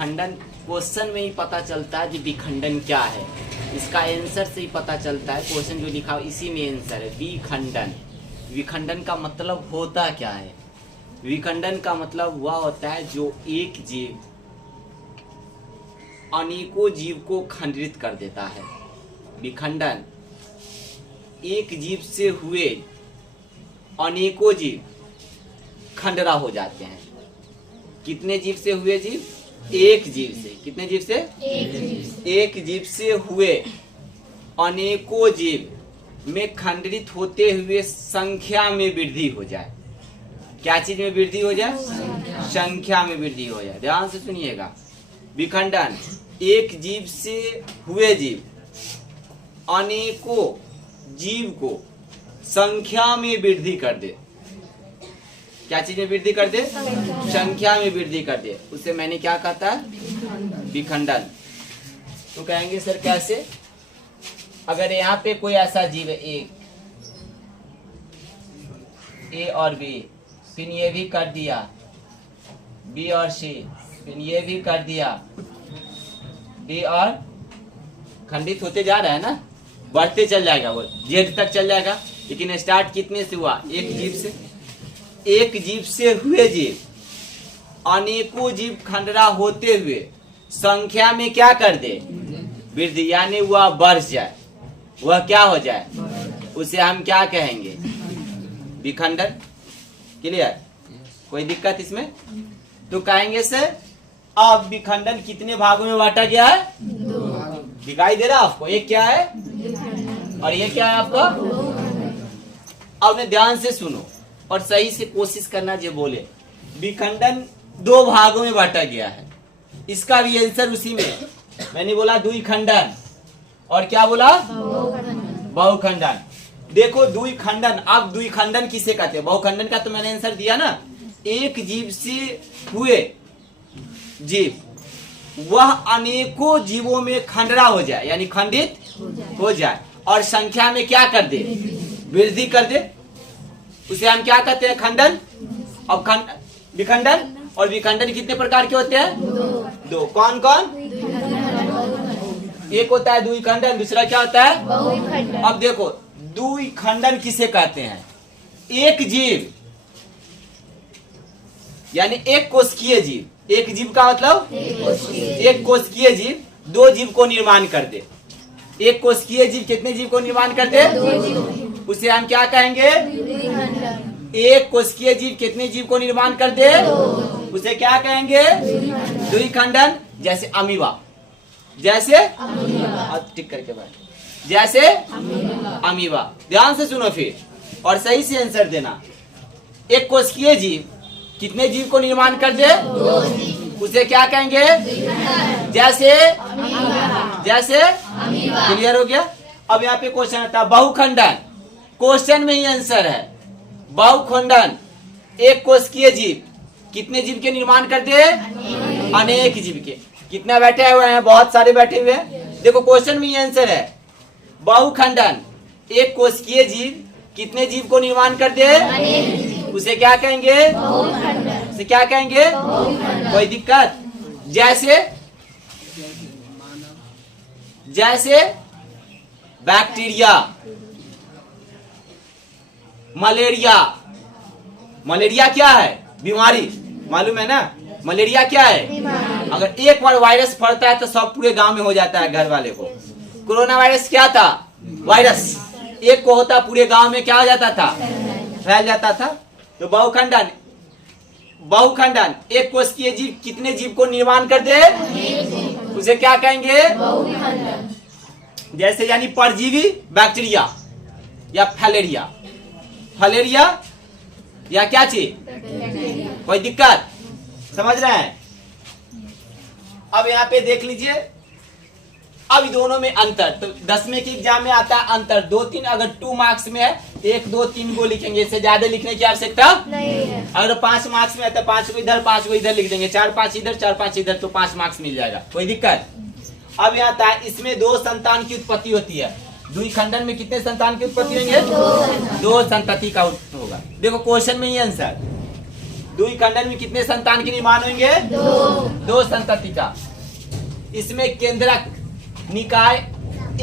विखंडन क्वेश्चन में ही पता चलता है कि विखंडन क्या है। इसका आंसर से ही पता चलता है, क्वेश्चन जो लिखा हो इसी में आंसर है विखंडन। विखंडन का मतलब होता क्या है? विखंडन का मतलब वह होता है जो एक जीव अनेकों जीव को खंडित कर देता है। विखंडन एक जीव से हुए अनेकों जीव खंडरा हो जाते हैं। कितने जीव से हुए जीव? एक जीव से। कितने जीव से? एक जीव से हुए अनेकों जीव में खंडित होते हुए संख्या में वृद्धि हो जाए। क्या चीज में वृद्धि हो जाए? संख्या में वृद्धि हो जाए। ध्यान से सुनिएगा, विखंडन एक जीव से हुए जीव अनेकों जीव को संख्या में वृद्धि कर दे। क्या चीज में वृद्धि कर दे? संख्या में वृद्धि कर दे, उसे मैंने क्या कहता है? विखंडन। तो कहेंगे सर कैसे? अगर यहाँ पे कोई ऐसा जीव है, एक ए और बी, फिर ये भी कर दिया, बी और सी, फिर ये भी कर दिया, डी और खंडित होते जा रहा है ना, बढ़ते चल जाएगा, वो जेड तक चल जाएगा। लेकिन स्टार्ट कितने से हुआ? एक जीव से। एक जीव से हुए जीव अनेकों जीव खंडरा होते हुए संख्या में क्या कर दे? वृद्धि, यानी वह बढ़ जाए, वह क्या हो जाए? उसे हम क्या कहेंगे? विखंडन। क्लियर? कोई दिक्कत इसमें? तो कहेंगे सर अब विखंडन कितने भागों में बांटा गया है? दिखाई दे रहा है आपको? एक क्या है और ये क्या है आपका? अब ने ध्यान से सुनो और सही से कोशिश करना जो बोले। विखंडन दो भागों में बांटा गया है, इसका भी आंसर उसी में। मैंने बोला द्विखंडन और क्या बोला? बहुखंडन। देखो द्विखंडन, अब द्विखंडन किसे कहते हैं? बहुखंडन का तो मैंने आंसर दिया ना। एक जीव से हुए जीव वह अनेकों जीवों में खंडरा हो जाए, यानी खंडित हो जाए और संख्या में क्या कर दे? वृद्धि कर दे, उसे हम क्या कहते हैं? खंडन। अब विखंडन और विखंडन कितने प्रकार के होते हैं? दो। कौन कौन? एक होता है द्विखंडन, दूसरा क्या होता है? अब देखो द्विखंडन किसे कहते हैं? एक जीव यानी एक कोशिकीय जीव। एक जीव का मतलब एक कोशिकीय जीव दो जीव को निर्माण कर दे। एक कोशिकीय जीव कितने जीव को निर्माण कर दे? उसे हम क्या कहेंगे? एक कोशिकीय जीव कितने जीव को निर्माण कर दे? उसे क्या कहेंगे? द्विखंडन। जैसे अमीबा, जैसे टिक करके बैठ, जैसे अमीबा। ध्यान से सुनो फिर और सही से आंसर देना। एक कोशिकीय जीव कितने जीव को निर्माण कर दे? उसे क्या कहेंगे? जैसे जैसे क्लियर हो गया? अब यहाँ पे क्वेश्चन आता है बहुखंडन। क्वेश्चन में ही आंसर है बहुखंडन। एक कोशिकीय जीव कितने जीव के निर्माण कर दे? अनेक जीव के। कितना बैठे हुए हैं? बहुत सारे बैठे हुए हैं। देखो क्वेश्चन में ही आंसर है बहुखंडन। एक कोशिकीय जीव कितने जीव को निर्माण कर दे? उसे क्या कहेंगे? उसे क्या कहेंगे? कोई दिक्कत? जैसे जैसे बैक्टीरिया, मलेरिया। मलेरिया क्या है? बीमारी, मालूम है ना? मलेरिया क्या है? अगर एक बार वायरस फैलता है तो सब पूरे गांव में हो जाता है, घर वाले को। कोरोना वायरस क्या था? वायरस एक को होता पूरे गांव में क्या हो जाता था? फैल जाता था। तो बहुखंडन, बहुखंडन एक कोशिकीय जीव कितने जीव को निर्माण कर दे? उसे क्या कहेंगे? जैसे यानी परजीवी बैक्टीरिया या फैलेरिया, फैलेरिया या क्या चीज? कोई दिक्कत? समझ रहे हैं? अब यहाँ पे देख लीजिए, अब दोनों में अंतर। तो 10वें के एग्जाम में आता है अंतर 2-3। अगर 2 मार्क्स में है 1, 2, 3 को लिखेंगे, इससे ज्यादा लिखने की आवश्यकता नहीं है। अगर 5 मार्क्स में है तो 5 को इधर 5 को इधर लिख देंगे, 4-5 इधर 4-5 इधर, तो 5 मार्क्स मिल जाएगा। कोई दिक्कत? अब यहाँ आता है इसमें 2 संतान की उत्पत्ति होती है। द्विखंडन में कितने संतान की उत्पत्ति होंगे? 2 संतति का होगा। देखो क्वेश्चन में ही आंसर द्विखंडन में कितने संतान के निर्माण होंगे? दो संतति का। इसमें केंद्रक निकाय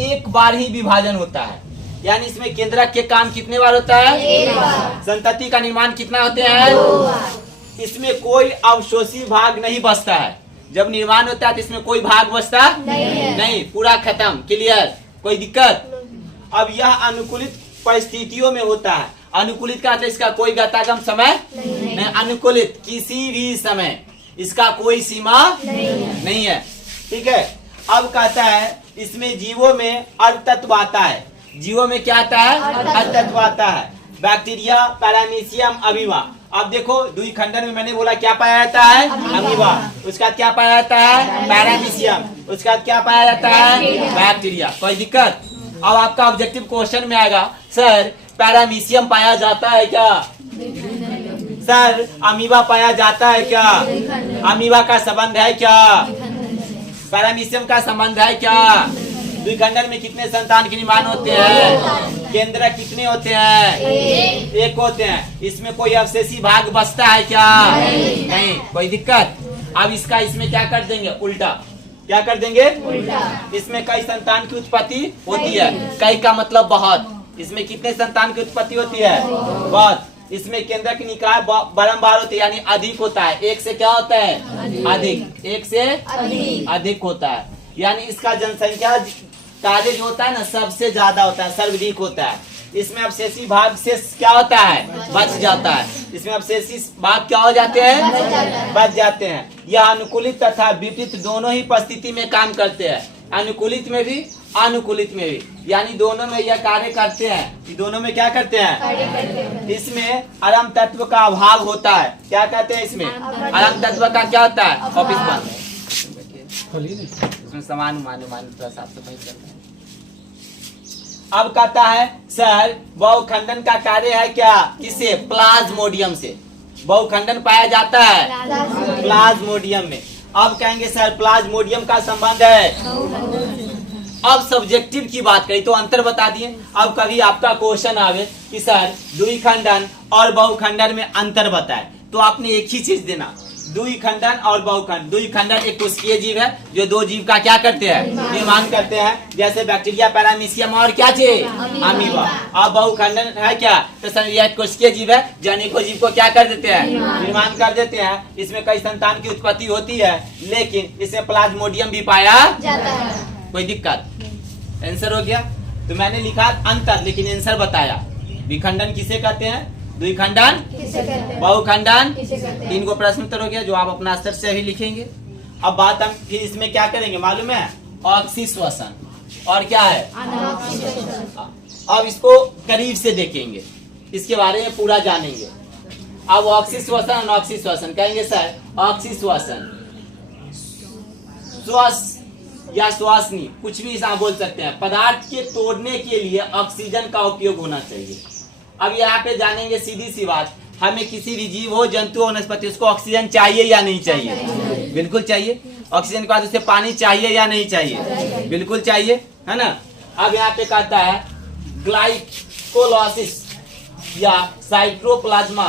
एक बार ही विभाजन होता है, यानी इसमें केंद्रक के काम कितने बार होता है? एक बार। संतति का निर्माण कितना होते हैं? 2 बार। इसमें कोई अवशोषी भाग नहीं बचता है। जब निर्माण होता है तो इसमें कोई भाग बचता नहीं, पूरा खत्म, क्लियर, कोई दिक्कत? अब यह अनुकूलित परिस्थितियों में होता है। अनुकूलित का मतलब इसका कोई गतागम समय नहीं, अनुकूलित किसी भी समय, इसका कोई सीमा नहीं है, ठीक है। अब कहता है इसमें जीवों में अर्धतत्व आता है। जीवों में क्या आता है? अर्धतत्व आता है। Bacteria, paramecium, amoeba. अब देखो द्विखंडन में मैंने बोला क्या पाया जाता है? अमीबा। उसके बाद क्या पाया जाता है? पैरामीशियम। उसके बाद क्या पाया जाता है? बैक्टीरिया। कोई दिक्कत? अब आपका ऑब्जेक्टिव क्वेश्चन में आएगा, सर पैरामीशियम पाया जाता है क्या? सर अमीबा पाया जाता है क्या? अमीबा का संबंध है क्या? पैरामीशियम का संबंध है क्या? द्विखंडन में कितने संतान के निर्माण होते हैं? केंद्र कितने होते हैं? एक होते हैं। इसमें कोई अवशेषी भाग बचता है क्या? नहीं। कोई दिक्कत? अब इसका इसमें क्या कर देंगे? उल्टा। क्या कर देंगे? उल्टा। इसमें कई संतान की उत्पत्ति होती है। कई का मतलब बहुत। इसमें कितने संतान की उत्पत्ति होती है? बहुत। इसमें केंद्र की निकाय बारंबार होती है, यानी अधिक होता है। एक से क्या होता है? अधिक। एक से अधिक होता है, यानी इसका जनसंख्या कार्य जो होता है ना सबसे ज्यादा होता है, सर्वाधिक होता है। इसमें अवशेषी भाग से क्या होता है? बच जाता है। इसमें अवशेषी भाग क्या हो जाते हैं? बच जाते हैं। यह अनुकूलित तथा विपरीत दोनों ही परिस्थिति में काम करते हैं। अनुकूलित में भी, अनुकूलित में भी, यानी दोनों में यह कार्य करते हैं। दोनों में क्या करते हैं? इसमें अरम तत्व का अभाव होता है। क्या कहते हैं इसमें? अरम तत्व का क्या होता है? ऑफिस बंद है, इसमें सामान थोड़ा साफ सफाई करना है। अब कहता है सर बहुखंडन का कार्य है क्या? किससे? प्लाज्मोडियम से बहुखंडन पाया जाता है, प्लाज्मोडियम में। अब कहेंगे सर प्लाज्मोडियम का संबंध है। अब सब्जेक्टिव की बात करें तो अंतर बता दिए। अब कभी आपका क्वेश्चन आवे कि सर द्विखंडन और बहुखंडन में अंतर बताए, तो आपने एक ही चीज देना, द्विखंडन और बहुखंड। द्विखंडन एक कोशिकीय जीव है जो दो जीव का क्या करते हैं? निर्माण करते हैं, जैसे बैक्टीरिया, पैरामीशियम और क्या चीज? अमीबा। अब बहुखंडन है क्या? तो सर यह कोशिकीय जीव है जो अनेकों जीव को क्या कर देते हैं? निर्माण कर देते हैं। इसमें कई संतान की उत्पत्ति होती है, लेकिन इसमें प्लाज्मोडियम भी पाया जाता है। कोई दिक्कत? आंसर हो गया। तो मैंने लिखा अंतर, लेकिन आंसर बताया। विखंडन किसे कहते हैं? द्विखंडन, बहुखंडन। 3 को प्रश्न उत्तर हो गया जो आप अपना स्तर से ही लिखेंगे। अब बात हम फिर इसमें क्या करेंगे मालूम है? ऑक्सीश्वसन और क्या है? अब इसको करीब से देखेंगे, इसके बारे में पूरा जानेंगे। अब ऑक्सीश्वसन और अनऑक्सीश्वसन कहेंगे सर ऑक्सीश्वसन श्वास या श्वासनी, कुछ भी आप बोल सकते हैं। पदार्थ के तोड़ने के लिए ऑक्सीजन का उपयोग होना चाहिए। अब यहाँ पे जानेंगे सीधी सी बात, हमें किसी भी जीव हो, जंतु हो, वनस्पति, उसको ऑक्सीजन चाहिए या नहीं चाहिए? बिल्कुल चाहिए। ऑक्सीजन के बाद उसे पानी चाहिए या नहीं चाहिए? बिल्कुल चाहिए, है ना। अब यहाँ पे कहता है ग्लाइकोलाइसिस या साइटोप्लाज्मा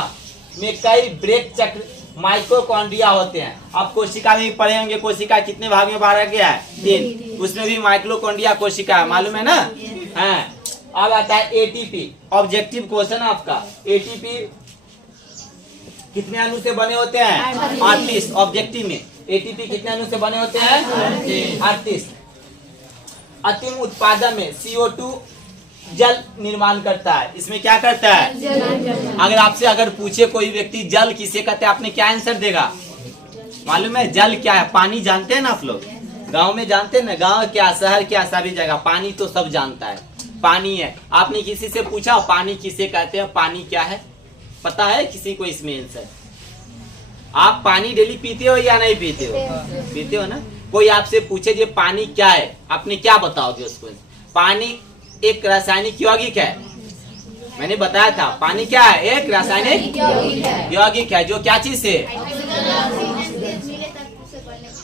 में कई ब्रेक चक्र माइटोकॉन्ड्रिया होते हैं। अब कोशिका में पढ़े होंगे, कोशिका कितने भाग में बांटा गया है? 3। उसमें भी माइटोकॉन्ड्रिया कोशिका है, मालूम है ना? हाँ। अब आता है एटीपी, ऑब्जेक्टिव क्वेश्चन आपका। एटीपी कितने अणु से बने होते हैं? 38। ऑब्जेक्टिव में एटीपी कितने अणु से बने होते हैं? 38। अंतिम उत्पादन में CO2 जल निर्माण करता है। इसमें क्या करता है? अगर आपसे अगर पूछे कोई व्यक्ति जल किसे कहते हैं, आपने क्या आंसर देगा? मालूम है जल क्या है? पानी जानते हैं ना आप लोग? गांव में जानते हैं ना? गांव क्या, शहर क्या, सभी जगह पानी तो सब जानता है, पानी है। आपने किसी से पूछा पानी किसे कहते हैं, पानी क्या है? पता है किसी को इसमें आंसर? आप पानी डेली पीते हो या नहीं पीते हो? पीते हो ना। कोई आपसे पूछे ये पानी क्या है, आपने क्या बताओगे उसको? पानी एक रासायनिक यौगिक है। मैंने बताया था पानी क्या है? एक रासायनिक यौगिक है जो क्या चीज से?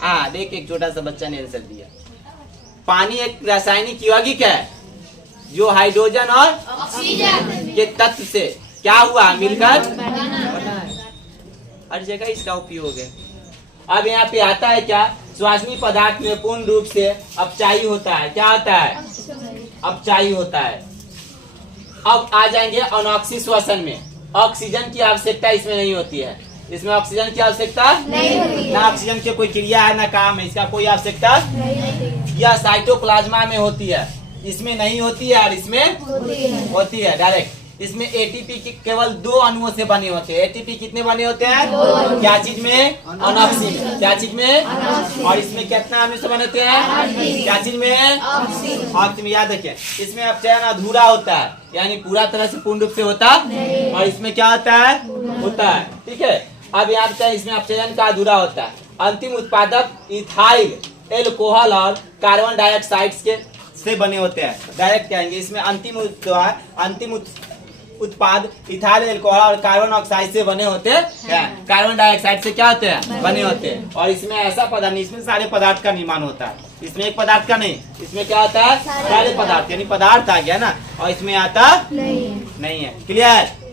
हाँ देख, एक छोटा सा बच्चा ने आंसर दिया। पानी एक रासायनिक यौगिक है जो हाइड्रोजन और ऑक्सीजन के तत्व से क्या हुआ? मिलकर बना है। हर जगह इसका उपयोग है। अब यहाँ पे आता है क्या, श्वासनीय पदार्थ में पूर्ण रूप से अपचायी होता है। क्या होता है? अपचायी होता है। अब आ जाएंगे अनॉक्सी श्वसन में। ऑक्सीजन की आवश्यकता इसमें नहीं होती है। इसमें ऑक्सीजन की आवश्यकता नहीं होती है। ना ऑक्सीजन की कोई क्रिया है ना काम है, इसका कोई आवश्यकता यह साइटोप्लाज्मा में होती है, इसमें नहीं होती है और इसमें होती है डायरेक्ट। इसमें एटीपी की केवल 2 अणुओं से बने होते हैं। एटीपी कितने बने होते हैं? 2। क्या चीज में? अनॉक्सी में। क्या चीज में? और इसमें कितना अणु से बने होते हैं? क्या चीज में? ऑक्सी में। याद रखिए, इसमें अपचयन अधूरा होता है, यानी पूरा तरह से पूर्ण रूप से होता और इसमें क्या होता है? होता है। ठीक है, अब यहाँ पे इसमें अपचयन का अधूरा होता है। अंतिम उत्पादक इथाइल एल्कोहल और कार्बन डाइऑक्साइड से बने होते हैं। डायरेक्ट कहेंगे इसमें अंतिम उत्पाद इथाइल एल्कोहल और कार्बन ऑक्साइड से बने होते हैं। कार्बन डाइऑक्साइड से क्या होते हैं? बने होते हैं। और इसमें ऐसा पदार्थ नहीं, इसमें सारे पदार्थ का निर्माण होता है। इसमें एक पदार्थ का नहीं, इसमें क्या होता है? सारे पदार्थ, यानी पदार्थ आ गया ना, और इसमें आता नहीं है। क्लियर?